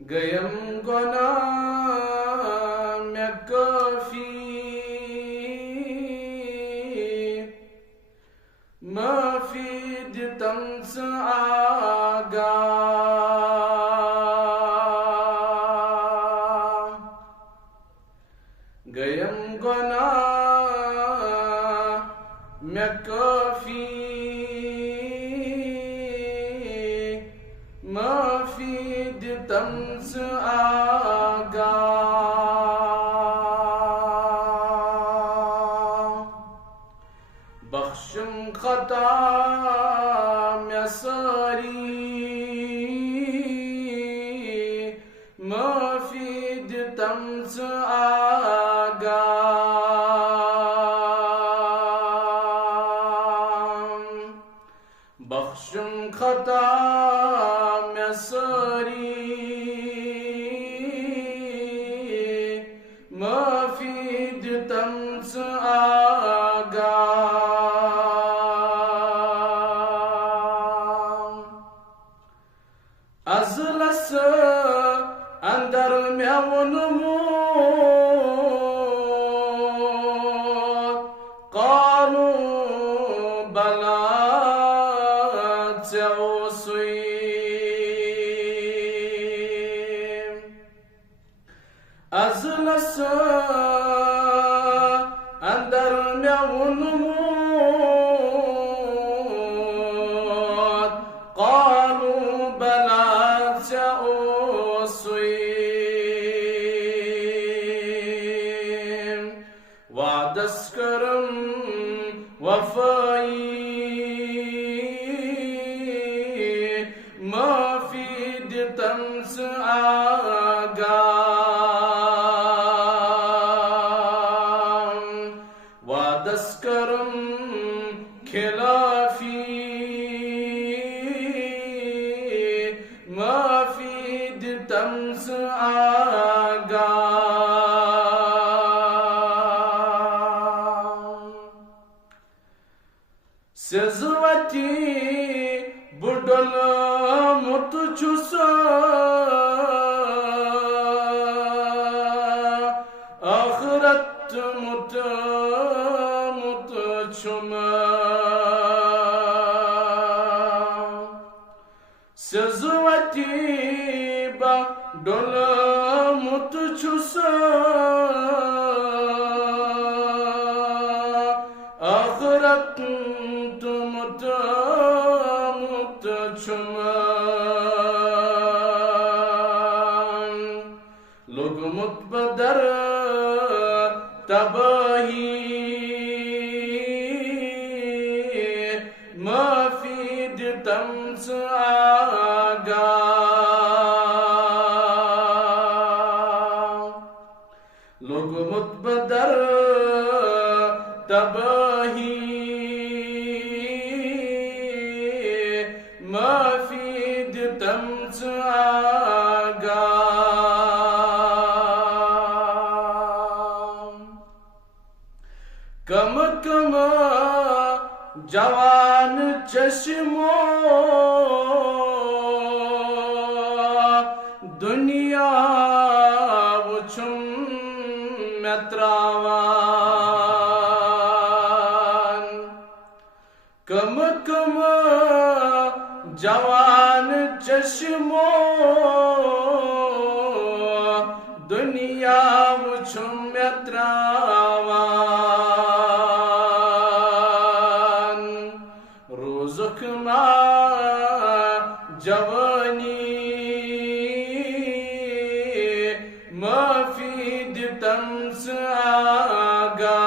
गयम गुनाह में काफी माफी दितम्स आगा गयम गुनाह में काफी माफी दितम्स आगा बख्शम खता में सारी माफी दितम्स आगा बख्शम खता में सारी माफी दितम्स आगा अज़लस अंदर में वनमोत कानू बला अज़लस अंदर में वनमोत कानू बला वादस करम वफाई माफी दितम्स आगा वादस करम खिलाफी माफी दितम्स आगा सेज़वती बुडल मुत छुस आखरत मुत मुत छुम सेज़वती बुडल मुत छुस आखरत मुत मुत छुम लोग मुतबदर तबाही माफी दितम्स आगा लोग मुतबदर तबाही माफी दितम्स आगा कम कम जवान चश्मो दुनिया वुछुम में त्रावान कम कम जवान चश्मो दुनिया वुछुम में त्रावान रोज़ुक मा जवानी माफी दितम्स आगा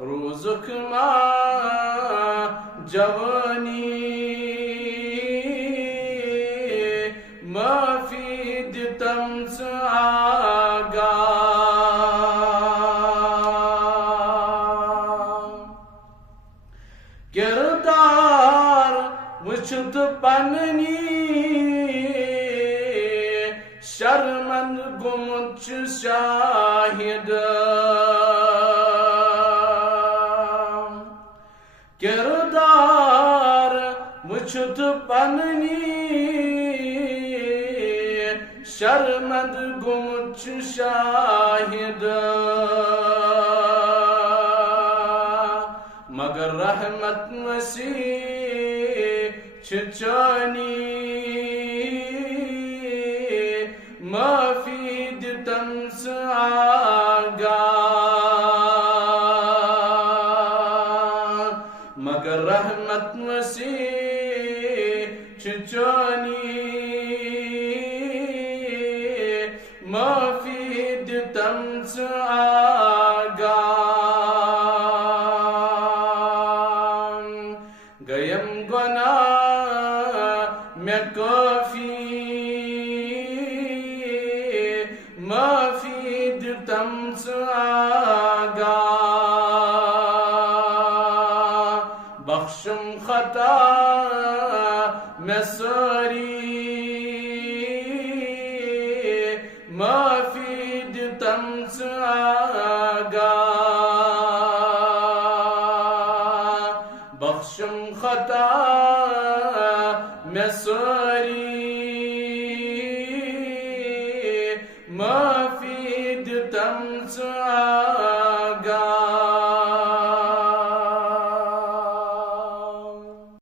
रोज़ुक मा जवानी माफी दितम्स आगा किरदार वुछत पन्नी शर्मंद गुमुच शाहिद किरदार वुछुत पन्नी शर्मंद गुमुच शाहिद मगर रहमत वसी चानी माफी दितम्स आगा मगर रहमत वसी चानी माफी दितम्स आगा गयम गुना मैं काफी माफी दितम्स आगा बख्शुम खता मैं सारी माफी दितम्स आगा बख्शुम खता मैं सारी माफी दितम्स